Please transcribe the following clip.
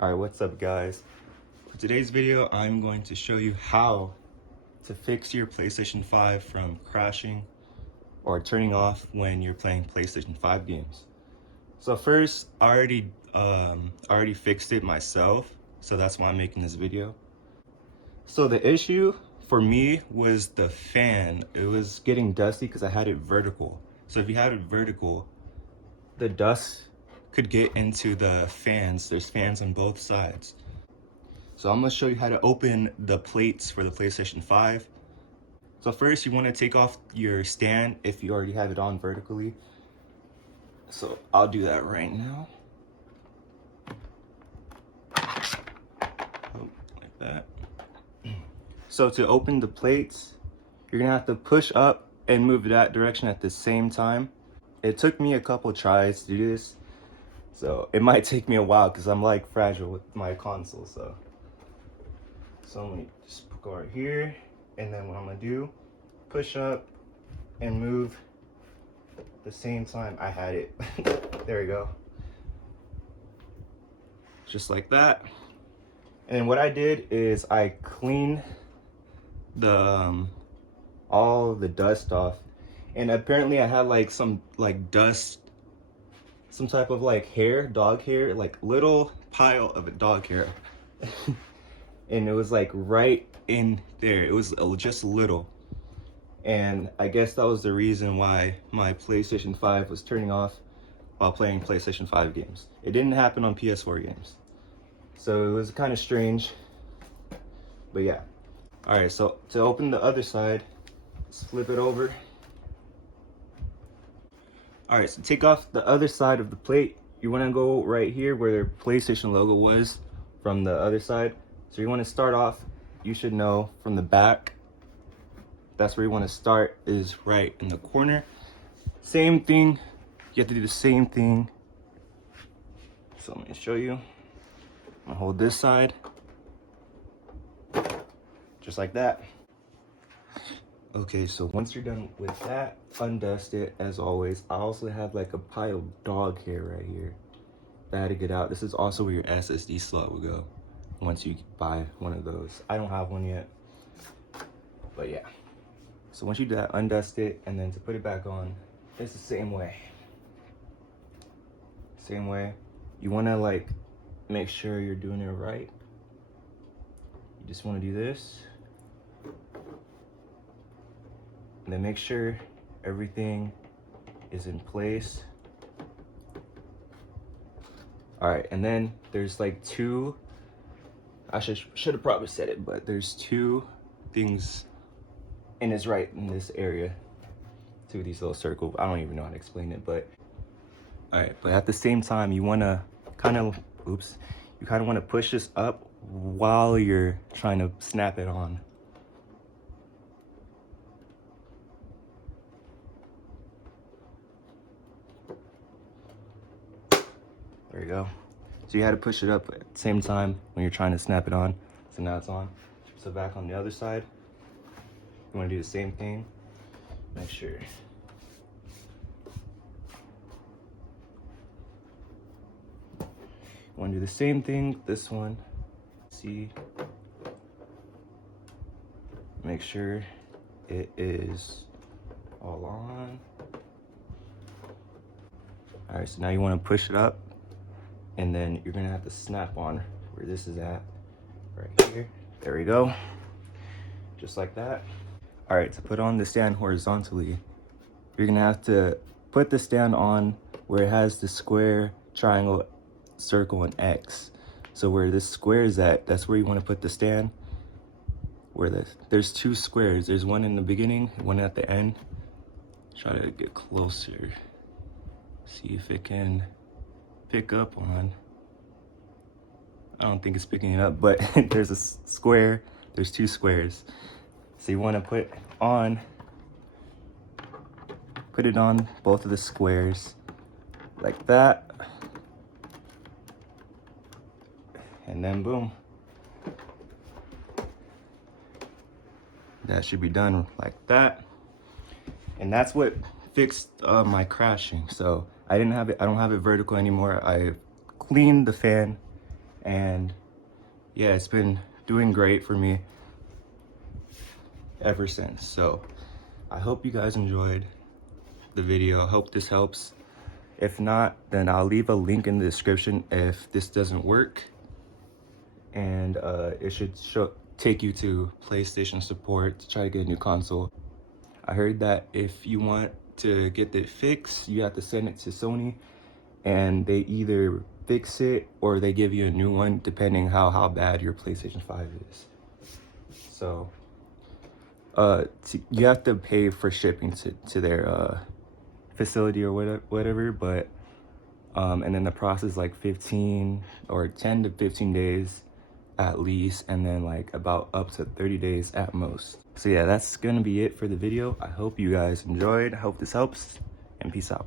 Alright, what's up guys? For today's video, I'm going to show you how to fix your PlayStation 5 from crashing or turning off when you're playing PlayStation 5 games. So first, I already fixed it myself, so that's why I'm making this video. So the issue for me was the fan. It was getting dusty because I had it vertical. So if you had it vertical, the dust could get into the fans. There's fans on both sides. So I'm gonna show you how to open the plates for the PlayStation 5. So first you wanna take off your stand if you already have it on vertically. So I'll do that right now. Oh, like that. So to open the plates, you're gonna have to push up and move that direction at the same time. It took me a couple tries to do this, so it might take me a while because I'm like fragile with my console. So let me just go right here, and then what I'm gonna do, push up and move at the same time I had it. There we go. Just like that. And what I did is I cleaned the all the dust off, and apparently I had like some dust, some type of like hair, dog hair, like little pile of dog hair. And it was like right in there. It was just a little. And I guess that was the reason why my PlayStation 5 was turning off while playing PlayStation 5 games. It didn't happen on PS4 games. So it was kind of strange. But yeah. Alright, so to open the other side, let's flip it over. Alright, so take off the other side of the plate. You want to go right here where their PlayStation logo was from the other side. So you want to start off, you should know, from the back. That's where you want to start, is right in the corner. Same thing, you have to do the same thing. So let me show you. I'm gonna hold this side, just like that. Okay, so once you're done with that, undust it as always. I also have like a pile of dog hair right here that I had to get out. This is also where your SSD slot will go once you buy one of those. I don't have one yet, but yeah. So once you do that, undust it, and then to put it back on, it's the same way. Same way. You wanna like make sure you're doing it right. You just wanna do this. And then make sure everything is in place. All right, and then there's like two, I should have probably said it, but there's two things in this right in this area. Two of these little circles. I don't even know how to explain it, but all right. But at the same time, you want to kind of, you kind of want to push this up while you're trying to snap it on. There you go. So you had to push it up at the same time when you're trying to snap it on. So now it's on. So back on the other side, you want to do the same thing. Make sure. You want to do the same thing with this one. See. Make sure it is all on. All right, so now you want to push it up, and then you're gonna have to snap on where this is at, right here. There we go, just like that. All right, to put on the stand horizontally, you're gonna have to put the stand on where it has the square, triangle, circle, and X. So where this square is at, that's where you want to put the stand. Where there's two squares. There's one in the beginning, one at the end. Try to get closer. See if it can pick up on. I don't think it's picking it up, but there's a square. There's two squares. So you want to put it on both of the squares like that. And then boom. That should be done like that. And that's what fixed my crashing. So I don't have it vertical anymore. I cleaned the fan and yeah, it's been doing great for me ever since. So I hope you guys enjoyed the video. I hope this helps. If not, then I'll leave a link in the description if this doesn't work, and it should take you to PlayStation support to try to get a new console. I heard that if you want to get it fixed, you have to send it to Sony, and they either fix it or they give you a new one depending how bad your PlayStation 5 is. So you have to pay for shipping to their facility or whatever, but and then the process like 15 or 10 to 15 days at least, and then like about up to 30 days at most. So yeah, that's gonna be it for the video. I hope you guys enjoyed. I hope this helps, and peace out.